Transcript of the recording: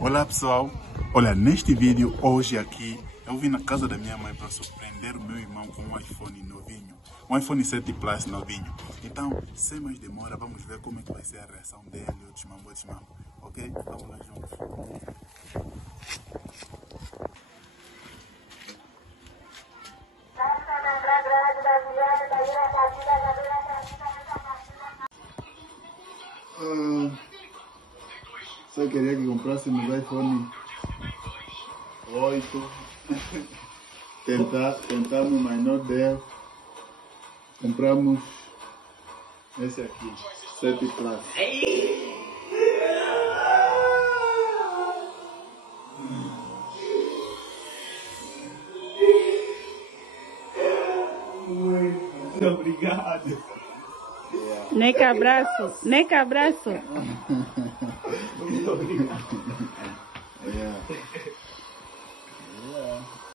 Olá pessoal, olha, neste vídeo hoje aqui eu vim na casa da minha mãe para surpreender o meu irmão com um iPhone novinho, um iPhone 7 Plus novinho. Então, sem mais demora, vamos ver como é que vai ser a reação dele, o desmambo, ok? Vamos lá juntos. Só queria que comprássemos iPhone 8. Tentamos, mas não deu. Compramos esse aqui, 7 Plus. Muito obrigado. Neca abraço, neca abraço. Muito obrigado.